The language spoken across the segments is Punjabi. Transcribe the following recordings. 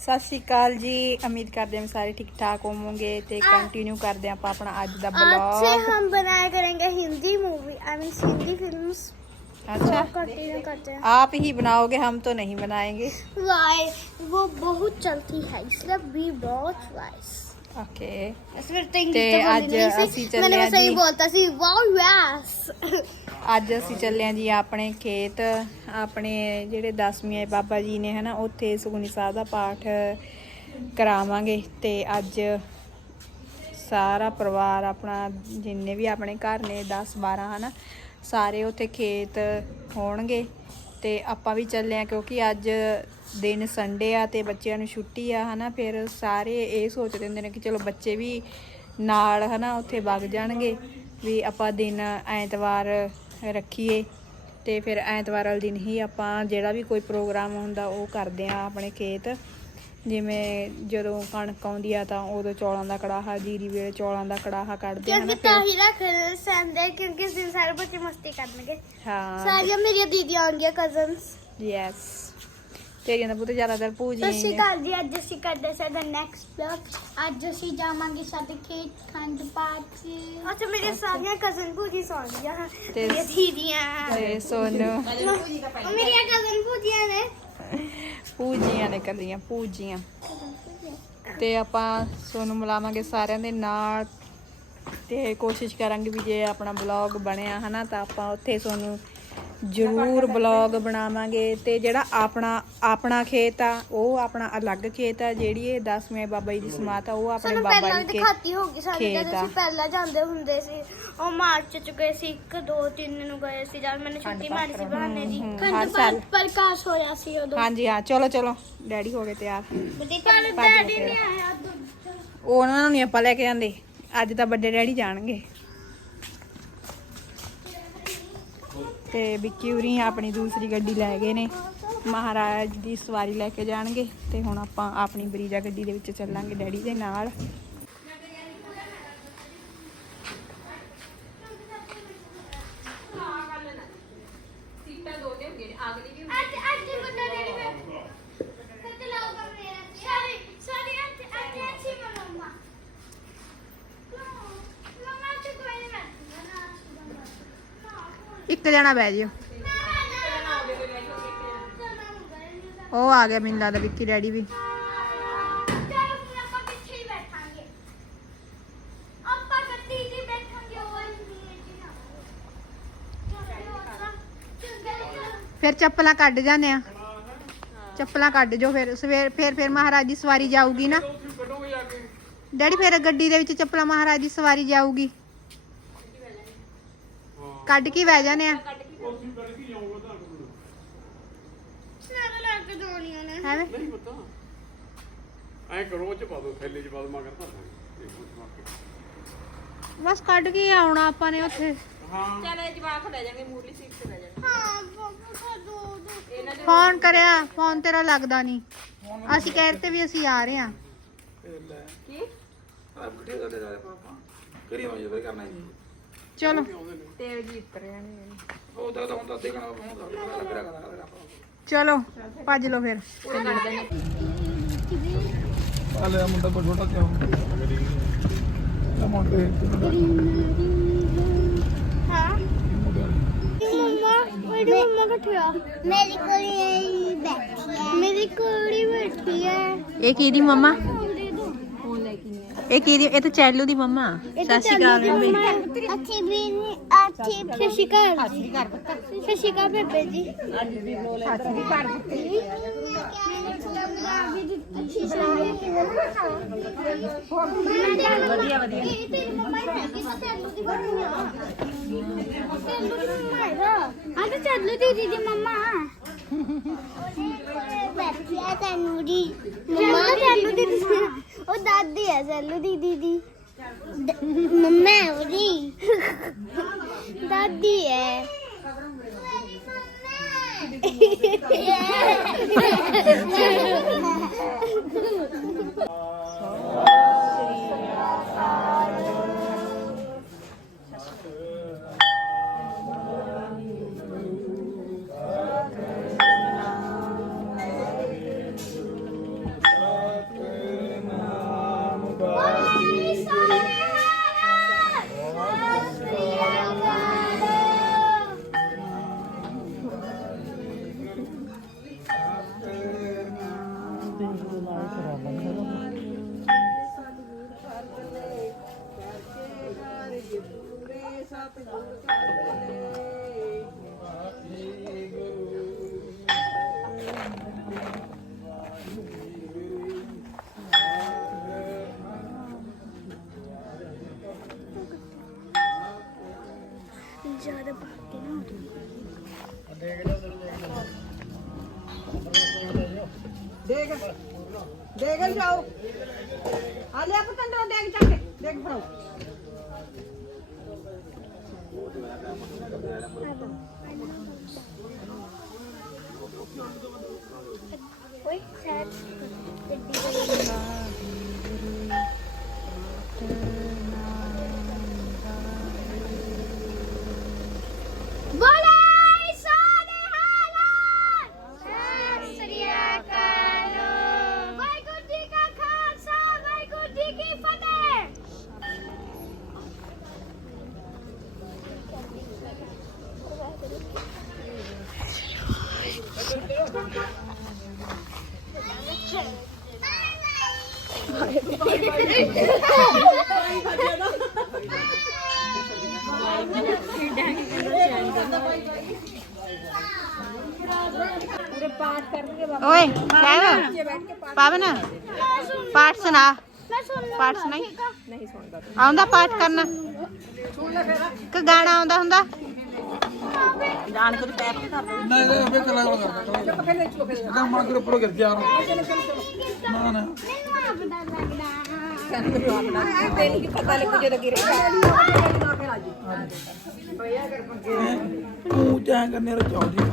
ਸਤਿ ਸ਼੍ਰੀ ਅਕਾਲ ਜੀ ਉਮੀਦ ਕਰਦੇ ਹਾਂ ਵੀ ਸਾਰੇ ਠੀਕ ਠਾਕ ਹੋਵੋਗੇ ਤੇ ਕੰਟੀਨਿਊ ਕਰਦੇ ਹਾਂ ਆਪਾਂ ਆਪਣਾ ਅੱਜ ਦਾ आज से ਬਲੌਗ हम बनाया करेंगे Hindi movie I mean Hindi films अच्छा कंटिन्यू करते हैं आप ही बनाओगे हम तो नहीं बनाएंगे वाई वो बहुत चलती है इसलिए भी बहुत वाइस ओके फिर तो ते इंग्लिश आज ਅਸੀਂ ਚੱਲੇ मैंने ਆ बस सही जी। बोलता सी वाओ यस ਅੱਜ ਅਸੀਂ ਚੱਲੇ ਹਾਂ ਜੀ ਆਪਣੇ ਖੇਤ, ਆਪਣੇ ਜਿਹੜੇ ਦਸਵੀਂ ਬਾਬਾ ਜੀ ਨੇ ਹਨਾ, ਉੱਥੇ ਸੁਖਨੀ ਸਾਹਿਬ ਦਾ ਪਾਠ ਕਰਾਵਾਂਗੇ ਤੇ ਅੱਜ ਸਾਰਾ ਪਰਿਵਾਰ ਆਪਣਾ ਜਿੰਨੇ ਵੀ ਆਪਣੇ ਘਰ ਨੇ 10 12 ਹਨਾ, ਸਾਰੇ ਉੱਥੇ ਖੇਤ ਹੋਣਗੇ ਤੇ ਆਪਾਂ ਵੀ ਚੱਲੇ ਆ ਕਿਉਂਕਿ ਅੱਜ ਦਿਨ ਸੰਡੇ ਆ ਤੇ ਬੱਚਿਆਂ ਨੂੰ ਛੁੱਟੀ ਆ ਹਨਾ, ਫਿਰ ਸਾਰੇ ਇਹ ਸੋਚਦੇ ਹੁੰਦੇ ਨੇ ਕਿ ਚਲੋ ਬੱਚੇ ਵੀ ਨਾਲ ਹਨਾ, ਉੱਥੇ ਵਗ ਜਾਣਗੇ ਵੀ ਆਪਾਂ ਦਿਨ ਐਤਵਾਰ ਰੱਖੀਏ ਤੇ ਫਿਰ ਐਤਵਾਰ ਵਾਲੇ ਦਿਨ ਹੀ ਆਪਾਂ ਜਿਹੜਾ ਵੀ ਕੋਈ ਪ੍ਰੋਗਰਾਮ ਹੁੰਦਾ ਉਹ ਕਰਦੇ ਆ ਆਪਣੇ ਖੇਤ। ਜਿਵੇਂ ਜਦੋਂ ਕਣਕ ਆਉਂਦੀ ਆ ਤਾਂ ਉਦੋਂ ਚੌਲਾਂ ਦਾ ਕੜਾਹਾ ਜੀਰੀ ਵੇਲੇ ਚੌਲਾਂ ਦਾ ਕੜਾਹਾ ਕੱਢਦੇ ਆ ਕਿਉਂਕਿ ਤਾਂ ਹੀ ਰੱਖ ਸੰਦੇ ਕਿਉਂਕਿ ਸਾਰੇ ਬੱਚੇ ਮਸਤੀ ਕਰਨਗੇ। ਹਾਂ। ਸਾਰੀਆਂ ਮੇਰੀਆਂ ਦੀਦੀਆਂ ਆਉਂਦੀਆਂ ਕਜ਼ਨਸ ਯੈਸ ਤੇਰੀਆਂ ਦਾ ਪੁੱਤ ਜ਼ਿਆਦਾਤਰ ਪੂਜੀ ਸਤਿ ਸ਼੍ਰੀ ਅਕਾਲ ਜੀ ਅੱਜ ਅਸੀਂ ਕਰਦੇ ਸਾਡਾ ਨੈਕਸਟ ਬਲੌਗ ਅੱਜ ਅਸੀਂ ਜਾਵਾਂਗੇ ਸਾਡੇ ਖੇਤ ਖੰਡ ਪਾਠ ਅੱਛਾ ਮੇਰੇ ਸਾਰੀਆਂ ਕਜ਼ਨ ਭੂਜੀ ਸੌਂਦੀਆਂ ਤੇ- ਮੇਰੀਆਂ ਦੀਦੀਆਂ ਤੇ ਸੋਨੂੰ। ਉਹ ਮੇਰੀਆਂ ਕਜ਼ਨ ਭੂਜੀਆਂ ਨੇ। ਪੂਜੀਆਂ ਨੇ ਕੱਲੀਆਂ ਪੂਜੀਆਂ ਤੇ ਆਪਾਂ ਸੋਨੂੰ ਮਿਲਾਵਾਂਗੇ ਸਾਰਿਆਂ ਦੇ ਨਾਲ। ਤੇ ਕੋਸ਼ਿਸ਼ ਕਰਾਂਗੇ ਵੀ ਜੇ ਆਪਣਾ ਬਲੌਗ ਬਣਿਆ ਹਨਾ ਤਾਂ ਆਪਾਂ ਉੱਥੇ ਸੋਨੂੰ ਜ਼ਰੂਰ ਬਲੌਗ ਬਣਾਵਾਂਗੇ ਤੇ ਜਿਹੜਾ ਆਪਣਾ ਆਪਣਾ ਖੇਤ ਆ ਉਹ ਆਪਣਾ ਅਲੱਗ ਖੇਤ ਆ ਜਿਹੜੀ ਇਹ 10ਵੇਂ ਬਾਬਾ ਜੀ ਦੀ ਸਮਾਤ ਆ ਉਹ ਆਪਣੇ ਸਾਨੂੰ ਬਾਬਾ ਪਹਿਲਾਂ ਜੀ ਕੇ ਦਿਖਾਤੀ ਹੋਗੀ ਸਾਨੂੰ ਖੇਤ ਜਦ ਆ। ਅਸੀਂ ਪਹਿਲਾਂ ਜਾਂਦੇ ਹੁੰਦੇ ਸੀ ਉਹ ਮਾਰਚ ਚ ਗਏ ਸੀ 1 2 3 ਨੂੰ ਗਏ ਸੀ ਜਦ ਮੈਨੂੰ ਛੁੱਟੀ ਮਾਰੀ ਸੀ ਬਹਾਨੇ ਦੀ ਹਮ, ਹਰ ਖੰਡ ਸਾਲ। ਪਾਠ ਪ੍ਰਕਾਸ਼ ਹੋਇਆ ਸੀ ਉਦੋਂ ਹਾਂਜੀ ਹਾਂ ਚਲੋ ਚਲੋ ਡੈਡੀ ਹੋ ਗਏ ਤਿਆਰ ਪਰ ਡੈਡੀ। ਆਇਆ ਦੁੱਧ ਉਹਨਾਂ ਨੂੰ ਨਹੀਂ ਆਪਾਂ ਲੈ ਕੇ ਜਾਂਦੇ ਅੱਜ ਤਾਂ ਵੱਡੇ ਡੈਡੀ ਜਾਣਗੇ ਤੇ ਵਿੱਕੀ ਉਰੀ ਆਪਣੀ ਦੂਸਰੀ ਗੱਡੀ ਲੈ ਗਏ ਨੇ। ਮਹਾਰਾਜ ਦੀ ਸਵਾਰੀ ਲੈ ਕੇ ਜਾਣਗੇ ਤੇ ਹੁਣ ਆਪਾਂ ਆਪਣੀ ਬਰੀਜਾ ਗੱਡੀ ਦੇ ਵਿੱਚ ਚੱਲਾਂਗੇ ਡੈਡੀ ਦੇ ਨਾਲ ਅੱਜ ਅੱਜ ਬੰਦਾ ਡੈਡੀ ਮੈਂ ਸੱਚ ਲਾਉਗਾ ਮੇਰਾ ਸਾਰੀ ਸਾਰੀ ਅੱਜ ਅੱਜ ਅੱਛੀ ਮਮਾ ਮਮਾ ਤੇ ਕੋਈ ਨਹੀਂ ਮੈਂ ਇੱਕ ਜਣਾ ਬਹਿ ਜਿਓ। ਉਹ ਆ ਗਿਆ ਮੈਨੂੰ ਲੱਗਦਾ ਵਿੱਕੀ ਡੈਡੀ ਵੀ। ਫਿਰ ਚੱਪਲਾਂ ਕੱਢ ਜਾਂਦੇ ਆ। ਚੱਪਲਾਂ ਕੱਢ ਜੋ ਫਿਰ। ਸਵੇਰ, ਫਿਰ ਫਿਰ ਮਹਾਰਾਜ ਦੀ ਸਵਾਰੀ ਜਾਊਗੀ ਨਾ। ਡੈਡੀ, ਫਿਰ ਗੱਡੀ ਦੇ ਵਿੱਚ ਚੱਪਲਾਂ ਮਹਾਰਾਜ ਦੀ ਸਵਾਰੀ ਜਾਊਗੀ। ਕੱਢ ਕੇ ਬਹਿ ਜਾਂਦੇ ਆ। ਹੈਵੇਂ ਨਹੀਂ ਪਤਾ। ਐ ਕਰੋ ਚ ਪਾ ਦੋ ਥੈਲੇ ਚ ਪਾ ਦੋ ਮਗਰ ਧਰ ਦਾਂਗੇ ਇਹ ਕੁਝ ਮਾਰ ਕੇ ਬਸ ਕੱਢ ਕੇ ਹੀ ਆਉਣਾ ਆਪਾਂ ਨੇ ਉੱਥੇ। ਹਾਂ। ਫੋਨ ਕਰਿਆ ਫੋਨ ਤੇਰਾ ਲੱਗਦਾ ਨਹੀਂ। ਅਸੀਂ ਕਹਿ ਰਹੇ ਤੇ ਵੀ ਅਸੀਂ ਆ ਰਹੇ ਹਾਂ। ਕਰੀ ਹੋਈ ਜੇ ਕਰਨਾ ਹੀ ਚਲੋ। ਉਹ ਤਾਂ ਹੁਣ ਤਾਂ ਦੇਖਣਾ ਹੁੰਦਾ ਲੱਗ ਰਿਹਾ ਕਰਦਾ ਚਲੋ ਭੱਜ ਲਓ ਫਿਰ। ਹਾਲੇ ਮੁੰਡਾ ਕੋ ਛੋਟਾ ਕਿਉਂ ਇਹ। ਮੁੰਡੇ ਮੇਰੀ ਕੁੜੀ ਬੈਠੀ ਹੈ। ਮੇਰੀ ਕੁੜੀ ਬੈਠੀ ਹੈ। ਇਹ ਕੀ ਦੀ ਮੰਮਾ? ਇਹ ਕੀ ਦੀ ਇਹ ਤਾਂ ਚੈਲੂ ਦੀ ਮੰਮਾ ਸਤਿ ਸ਼੍ਰੀ ਅਕਾਲ ਮੰਮੀ ਅੱਛੀ ਵੀ ਅੱਛੀ ਸਤਿ ਸ਼੍ਰੀ ਅਕਾਲ ਸਤਿ ਸ਼੍ਰੀ ਅਕਾਲ ਬੇਬੇ ਜੀ ਵਧੀਆ ਵਧੀਆ ਤੇਰੀ ਮੰਮਾ ਹੈਗੀ ਤਾਂ ਤੈਨੂੰ ਦੀ ਬਣਨੀ ਆ ਤੈਨੂੰ ਦੀ ਮੰਮਾ ਹੈਗਾ ਹਾਂ ਤੇ ਚੱਲੂ ਦੀਦੀ ਦੀ ਮੰਮਾ ਬੈਠੀ ਆ ਤੈਨੂੰ ਦੀ ਮੰਮਾ ਤੈਨੂੰ ਦੀ ਉਹ ਦਾਦੀ ਹੈ ਸੈਲੂ ਦੀ ਦੀਦੀ ਮੰਮਾ ਉਹਦੀ ਦਾਦੀ ਹੈ ਮੰਮਾ ਦੇਖ ਦੇਖ ਜਾਓ। ਆ ਲਿਆ ਪਤੰਦਰਾ ਦੇਖ ਚੱਕ ਕੇ, ਦੇਖ ਫੜਾਓ ਕੋਈ ਸੈਟ ਗੱਡੀ ਵਾਲੀ ਓਏ ਸਾਹਿਬ ਪਾਵਨ ਪਾਠ ਸੁਣਾ। ਪਾਠ ਸੁਣਾਈ? ਨਹੀਂ ਸੁਣਦਾ। ਆਉਂਦਾ ਪਾਠ ਕਰਨਾ? ਕਿ ਗਾਣਾ ਆਉਂਦਾ ਹੁੰਦਾ? ਜਾਣ ਕੇ ਪੈਰ ਤੇ ਕਰ ਆਪਣਾ ਤੈਨੂੰ ਕੀ ਪਤਾ ਲੱਗੂ ਜਦੋਂ ਤੂੰ ਚਾਹ ਕਰਨੇ ਰ ਚਾਹਦੀ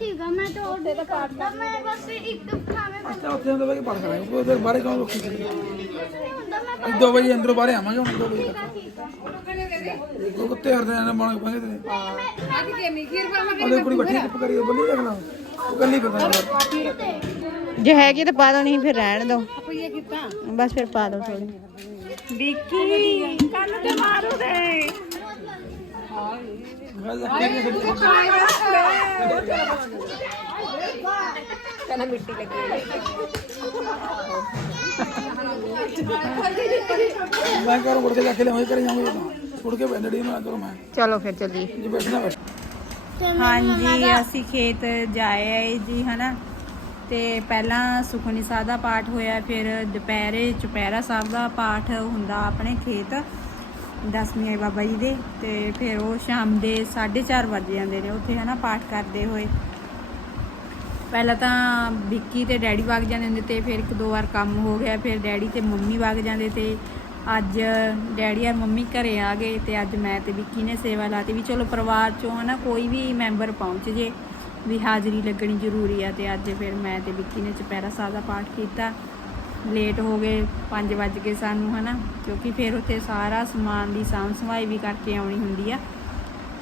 ਠੀਕ ਆ ਮੈਂ ਤਾਂ ਉਹਦੇ ਦਾ ਕਰਦਾ ਮੈਂ ਬਸ ਇੱਕ ਥਾਵੇਂ ਅੱਛਾ ਉੱਥੇ ਹੁੰਦਾ ਵੇ ਪੜ ਕਰਾਂਗੇ ਉਹ ਬਾਰੇ ਕੌਣ ਰੁਕੀ ਨਹੀਂ ਹੁੰਦਾ ਮੈਂ 2 ਵਜੇ ਅੰਦਰੋਂ ਬਾਹਰ ਆਵਾਂਗੇ ਹੁਣ 2 ਵਜੇ ਠੀਕ ਆ ਉਹ ਕੁੱਤੇ ਹਰਦੇ ਨੇ ਬਣ ਪਾਗੇ ਤੇ ਉਹਦੇ ਕੁੜੀ ਬੱਠੀ ਚੁੱਪ ਕਰੀ ਬੱਲੀ ਦੇਖਣਾ ਉਹ ਕੱਲੀ ਪਤਾ ਜੇ ਹੈਗੀ ਤਾਂ ਪਾ ਦੋ ਨਹੀਂ ਫਿਰ ਰਹਿਣ ਦੋ। ਇਹ ਕੀਤਾ ਬਸ ਫਿਰ ਪਾ ਦੋ ਥੋੜੀ ਵਿੱਕੀ ਕੰਨ ਤੇ ਮਾਰੂ ਦੇ ਕਹਿੰਦਾ ਮਿੱਟੀ ਲੱਗੀ ਮੈਂ ਘਰ ਮੁੜ ਕੇ ਜਾ ਕੇ ਲਿਆਵਾਂ ਕਰੀ ਜਾਵਾਂਗੇ ਛੁੱਟ ਕੇ ਬੈਂਡੜੀ ਮੈਂ ਕਰੋ ਮੈਂ। ਚਲੋ ਫਿਰ ਚੱਲੀਏ। ਜੇ ਬੈਠਣਾ ਬੈਠ। ਹਾਂਜੀ ਅਸੀਂ ਖੇਤ ਜਾਏ ਆਏ ਜੀ ਹਨਾ? ਤੇ ਪਹਿਲਾਂ ਸੁਖਨੀ ਸਾਹਿਬ ਦਾ ਪਾਠ ਹੋਇਆ, ਫਿਰ ਦੁਪਹਿਰੇ ਚੁਪਹਿਰਾ ਸਾਹਿਬ ਦਾ ਪਾਠ ਹੁੰਦਾ ਆਪਣੇ ਖੇਤ ਦਸਵੀਂ ਬਾਬਾ ਜੀ ਦੇ, ਤੇ ਫਿਰ ਉਹ ਸ਼ਾਮ ਦੇ 4:30 ਵੱਜ ਜਾਂਦੇ ਨੇ, ਉੱਥੇ ਹਨਾ ਪਾਠ ਕਰਦੇ ਹੋਏ। ਪਹਿਲਾਂ ਤਾਂ ਵਿੱਕੀ ਤੇ ਡੈਡੀ ਵਗ ਜਾਂਦੇ ਹੁੰਦੇ ਤੇ ਫਿਰ ਇੱਕ ਦੋ ਵਾਰ ਕੰਮ ਹੋ ਗਿਆ, ਫਿਰ ਡੈਡੀ ਤੇ ਮੰਮੀ ਵਗ ਜਾਂਦੇ ਤੇ ਅੱਜ ਡੈਡੀ ਆ ਮੰਮੀ ਘਰੇ ਆ ਗਏ ਤੇ ਅੱਜ ਮੈਂ ਤੇ ਵਿੱਕੀ ਨੇ ਸੇਵਾ ਲਾਤੀ ਵੀ ਚਲੋ ਪਰਿਵਾਰ ਚੋਂ ਹਨਾ ਕੋਈ ਵੀ ਮੈਂਬਰ ਪਹੁੰਚ ਜੇ। ਵੀ ਹਾਜ਼ਰੀ ਲੱਗਣੀ ਜ਼ਰੂਰੀ ਆ ਤੇ ਅੱਜ ਫਿਰ ਮੈਂ ਤੇ ਵਿੱਕੀ ਨੇ ਚੁਪਹਿਰਾ ਸਾਹਿਬ ਦਾ ਪਾਠ ਕੀਤਾ। ਲੇਟ ਹੋ ਗਏ 5 ਵੱਜ ਗਏ ਸਾਨੂੰ ਹਨਾ? ਕਿਉਂਕਿ ਫਿਰ ਉੱਥੇ ਸਾਰਾ ਸਮਾਨ ਦੀ ਸਾਂਭ ਸੰਭਾਈ ਵੀ ਕਰਕੇ ਆਉਣੀ ਹੁੰਦੀ ਆ।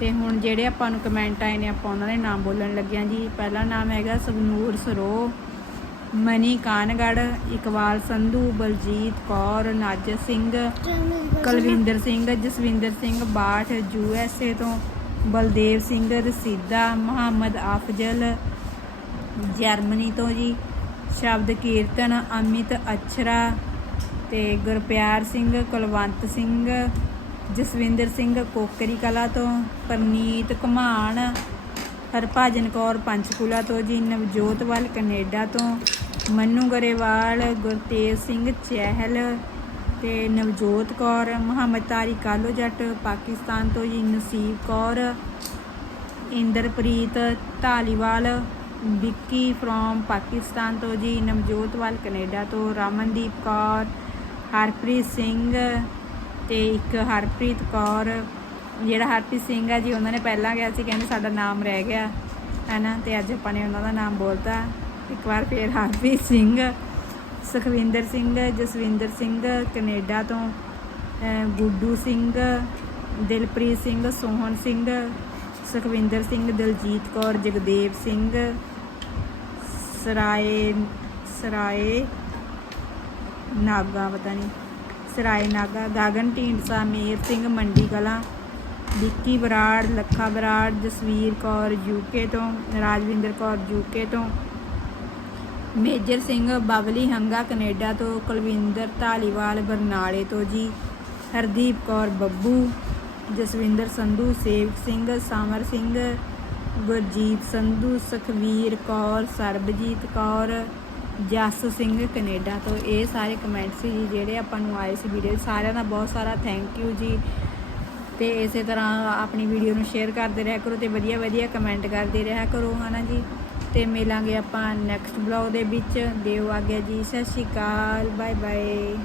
ਤੇ ਹੁਣ ਜਿਹੜੇ ਆਪਾਂ ਨੂੰ ਕਮੈਂਟ ਆਏ ਨੇ ਆਪਾਂ ਉਹਨਾਂ ਦੇ ਨਾਮ ਬੋਲਣ ਲੱਗਿਆ ਜੀ। ਪਹਿਲਾ ਨਾਮ ਹੈਗਾ Sagnoor Saro Mani Kangar Iqbal Sandhu Baljit Kaur Najar Singh Kulwinder Singh Jaswinder Singh Bath U S A ਤੋਂ ਬਲਦੇਵ ਸਿੰਘ, ਰਸੀਦਾ, ਮੁਹੰਮਦ ਆਫਜ਼ਲ, ਜਰਮਨੀ ਤੋਂ ਜੀ। ਸ਼ਬਦ ਕੀਰਤਨ, ਅਮਿਤ ਅਛਰਾ ਤੇ ਗੁਰਪਿਆਰ ਸਿੰਘ, ਕੁਲਵੰਤ ਸਿੰਘ, ਜਸਵਿੰਦਰ ਸਿੰਘ ਕੋਕਰੀ ਕਲਾ ਤੋਂ, ਪਰਨੀਤ ਘਮਾਣ, ਹਰਭਜਨ ਕੌਰ ਪੰਚਕੂਲਾ ਤੋਂ ਜੀ। ਨਵਜੋਤ ਨਵਜੋਤਵਾਲ ਕੈਨੇਡਾ ਤੋਂ, ਮੰਨੂ ਗਰੇਵਾਲ, ਗੁਰਤੇਜ ਸਿੰਘ ਚਹਿਲ ਤੇ ਨਵਜੋਤ ਕੌਰ, ਮੁਹੰਮਦ ਤਾਰੀ ਕਾਲੋ ਜੱਟ, ਪਾਕਿਸਤਾਨ ਤੋਂ ਜੀ ਨਸੀਬ ਕੌਰ, ਇੰਦਰਪ੍ਰੀਤ ਧਾਲੀਵਾਲ, ਵਿੱਕੀ ਫਰੋਮ ਪਾਕਿਸਤਾਨ ਤੋਂ ਜੀ ਨਵਜੋਤ ਨਵਜੋਤਵਾਲ ਕੈਨੇਡਾ ਤੋਂ ਰਮਨਦੀਪ ਕੌਰ, ਹਰਪ੍ਰੀਤ ਸਿੰਘ ਤੇ ਇੱਕ ਹਰਪ੍ਰੀਤ ਕੌਰ। ਜਿਹੜਾ ਹਰਪ੍ਰੀਤ ਸਿੰਘ ਆ ਜੀ, ਉਹਨਾਂ ਨੇ ਪਹਿਲਾਂ ਕਿਹਾ ਸੀ, ਕਹਿੰਦੇ ਸਾਡਾ ਨਾਮ ਰਹਿ ਗਿਆ ਹੈ ਨਾ ਤੇ ਅੱਜ ਆਪਾਂ ਨੇ ਉਹਨਾਂ ਦਾ ਨਾਮ ਬੋਲਤਾ। ਇੱਕ ਵਾਰ ਫੇਰ ਹਰਪ੍ਰੀਤ ਸਿੰਘ ਸੁਖਵਿੰਦਰ ਸਿੰਘ, ਜਸਵਿੰਦਰ ਸਿੰਘ, ਕੈਨੇਡਾ ਤੋਂ ਗੁੱਡੂ ਸਿੰਘ, ਦਿਲਪ੍ਰੀਤ ਸਿੰਘ, ਸੋਹਣ ਸਿੰਘ, ਸੁਖਵਿੰਦਰ ਸਿੰਘ, ਦਲਜੀਤ ਕੌਰ, ਜਗਦੇਵ ਸਿੰਘ, ਸਰਾਏ ਸਰਾਏ ਨਾਗਾ, ਪਤਾ ਨਹੀਂ ਸਰਾਏ ਨਾਗਾ, ਗਗਨ ਢੀਂਡਸਾ, ਮੇਰ ਸਿੰਘ, ਮੰਡੀ ਕਲਾਂ, ਵਿੱਕੀ ਬਰਾੜ, ਲੱਖਾ ਬਰਾੜ, ਜਸਵੀਰ ਕੌਰ ਯੂਕੇ ਤੋਂ, ਰਾਜਵਿੰਦਰ ਕੌਰ ਯੂਕੇ ਤੋਂ ਮੇਜਰ ਸਿੰਘ ਬਬਲੀ ਹੰਗਾ ਕੈਨੇਡਾ ਤੋਂ, ਕੁਲਵਿੰਦਰ ਧਾਲੀਵਾਲ ਬਰਨਾਲੇ ਤੋਂ ਜੀ, ਹਰਦੀਪ ਕੌਰ ਬੱਬੂ, ਜਸਵਿੰਦਰ ਸੰਧੂ, ਸੇਵਕ ਸਿੰਘ ਸਮਰ ਸਿੰਘ, ਗੁਰਜੀਤ ਸੰਧੂ, ਸੁਖਵੀਰ ਕੌਰ, ਸਰਬਜੀਤ ਕੌਰ, ਜਸ ਸਿੰਘ ਕੈਨੇਡਾ ਤੋਂ। ਇਹ ਸਾਰੇ ਕਮੈਂਟ ਸੀ ਜੀ, ਜਿਹੜੇ ਆਪਾਂ ਨੂੰ ਆਏ ਸੀ ਵੀਡੀਓ ਸਾਰਿਆਂ ਦਾ ਬਹੁਤ ਸਾਰਾ ਥੈਂਕ ਯੂ ਜੀ। ਤੇ ਇਸੇ ਤਰ੍ਹਾਂ ਆਪਣੀ ਵੀਡੀਓ ਨੂੰ ਸ਼ੇਅਰ ਕਰਦੇ ਰਿਹਾ ਕਰੋ ਤੇ ਵਧੀਆ ਵਧੀਆ ਕਮੈਂਟ ਕਰਦੇ ਰਿਹਾ ਕਰੋ, ਹਨਾ ਜੀ? ਤੇ ਮਿਲਾਂਗੇ ਆਪਾਂ ਨੈਕਸਟ ਬਲੌਗ ਦੇ ਵਿੱਚ। ਦਿਓ ਆਗਿਆ ਜੀ, ਸਤਿ ਸ਼੍ਰੀ ਅਕਾਲ ਬਾਏ ਬਾਏ